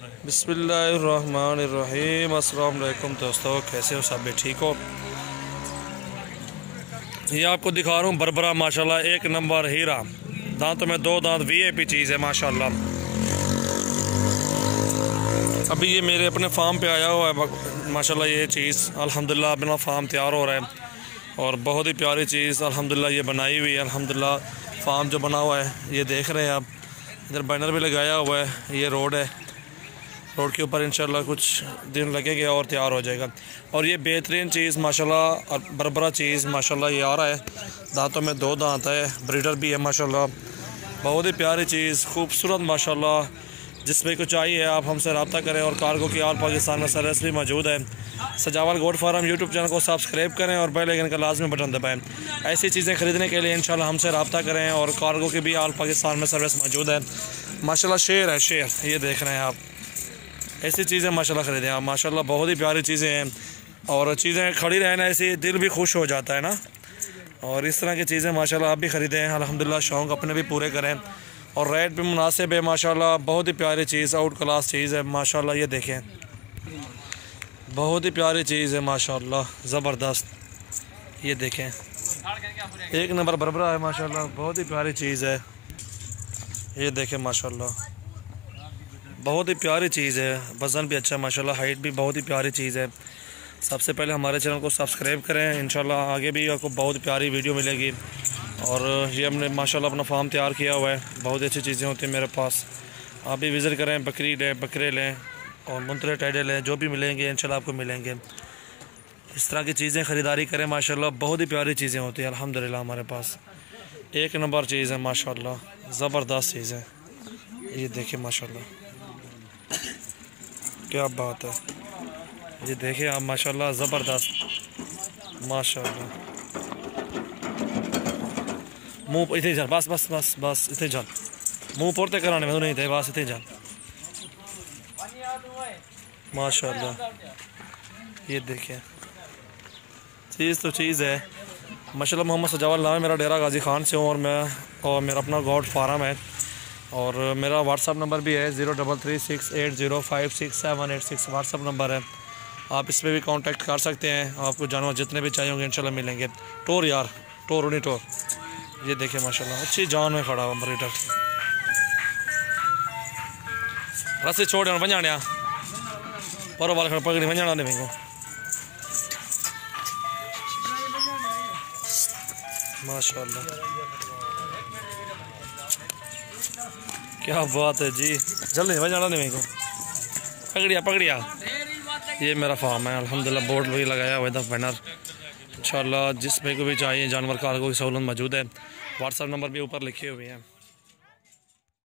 बिस्मिल्लाहिर्रहमानिर्रहीम। अस्सलाम वालेकुम दोस्तों, कैसे हो सब? ठीक हो? ये आपको दिखा रहा हूँ बरबरा, माशाल्लाह एक नंबर हीरा। दांतों में दो दांत, वीआईपी चीज़ है माशाल्लाह। अभी ये मेरे अपने फार्म पे आया हुआ है माशाल्लाह। ये चीज़ अल्हम्दुलिल्लाह अपना फार्म तैयार हो रहा है और बहुत ही प्यारी चीज़ अल्हम्दुलिल्लाह ये बनाई हुई है। अल्हम्दुलिल्लाह फार्म जो बना हुआ है ये देख रहे हैं आप, इधर बैनर भी लगाया हुआ है। ये रोड है, रोड के ऊपर इंशाल्लाह कुछ दिन लगेंगे और तैयार हो जाएगा। और ये बेहतरीन चीज़ माशाल्लाह और बरबरा चीज़ माशाल्लाह ये आ रहा है। दांतों में दो दांत है, ब्रीडर भी है माशाल्लाह। बहुत ही प्यारी चीज़, खूबसूरत माशाल्लाह। जिसमें कुछ चाहिए आप हमसे रब्ता करें। और कार्गो की ऑल पाकिस्तान में सर्विस भी मौजूद है। सजावल गोट फार्म यूट्यूब चैनल को सब्सक्राइब करें और बेल आइकन का लाजमी बटन दबाएं। ऐसी चीज़ें ख़रीदने के लिए इंशाल्लाह हमसे रब्ता करें। और कार्गो की भी ऑल पाकिस्तान में सर्विस मौजूद है माशाल्लाह। शेर है शेर, ये देख रहे हैं आप। ऐसी चीज़ें माशाल्लाह ख़रीदें आप माशाल्लाह, बहुत ही प्यारी चीज़ें हैं। और चीज़ें खड़ी रहना ऐसे दिल भी खुश हो जाता है ना। और इस तरह की चीज़ें माशाल्लाह आप भी ख़रीदें अल्हम्दुलिल्लाह, शौक़ अपने भी पूरे करें। और रेट भी मुनासिब है माशाल्लाह। बहुत ही प्यारी चीज़, आउट क्लास चीज़ है माशाल्लाह। ये देखें, बहुत ही प्यारी चीज़ है माशाल्लाह, ज़बरदस्त। ये देखें, एक नंबर बरबरा है माशाल्लाह, बहुत ही प्यारी चीज़ है। ये देखें माशाल्लाह, बहुत ही प्यारी चीज़ है। वज़न भी अच्छा है माशाल्लाह, हाइट भी बहुत ही प्यारी चीज़ है। सबसे पहले हमारे चैनल को सब्सक्राइब करें, इंशाल्लाह आगे भी आपको बहुत प्यारी वीडियो मिलेगी। और ये हमने माशाल्लाह अपना फार्म तैयार किया हुआ है, बहुत अच्छी चीज़ें होती हैं मेरे पास। आप भी विज़िट करें, बकरी लें, बकरे लें और मुंतरे टाइडे लें, जो भी मिलेंगे इंशाल्लाह आपको मिलेंगे। इस तरह की चीज़ें ख़रीदारी करें माशाल्लाह, बहुत ही प्यारी चीज़ें होती हैं अल्हम्दुलिल्लाह। हमारे पास एक नंबर चीज़ है माशाल्लाह, ज़बरदस्त चीज़ है। ये देखिए माशाल्लाह, क्या बात है। ये देखिए आप माशाल्लाह, ज़बरदस्त माशाल्लाह। मुँह इतने जान, बस बस बस बस इतने जान, मुँह पोरते कराने में तो नहीं थे, बस इतने जान माशाल्लाह। ये देखिए, चीज़ तो चीज़ है माशाल्लाह। मोहम्मद सजावल नाम है मेरा, डेरा गाजी खान से हूँ। और मेरा अपना गोट फार्म है। और मेरा व्हाट्सअप नंबर भी है 033680567886 व्हाट्सअप नंबर है। आप इस पर भी कांटेक्ट कर सकते हैं। आपको जानवर जितने भी चाहिए होंगे इंशाल्लाह मिलेंगे। टोर यार, टोर उन्हीं टोर। ये देखिए माशाल्लाह, अच्छी जान में खड़ा हुआ ब्रीडर। रस्सी छोड़ वंजाने पर वाल खड़ा पकड़ी वंजाना नहीं को माशाल्लाह, क्या बात है जी। जल्दी वंजाना नहीं को, पकड़िया पकड़िया। ये मेरा फार्म है अल्हम्दुलिल्लाह, बोर्ड भी लगाया हुआ था बैनर। इंशाल्लाह जिस पे को भी चाहिए जानवर कार्गो की सहूलत मौजूद है। व्हाट्सअप नंबर भी ऊपर लिखे हुए हैं।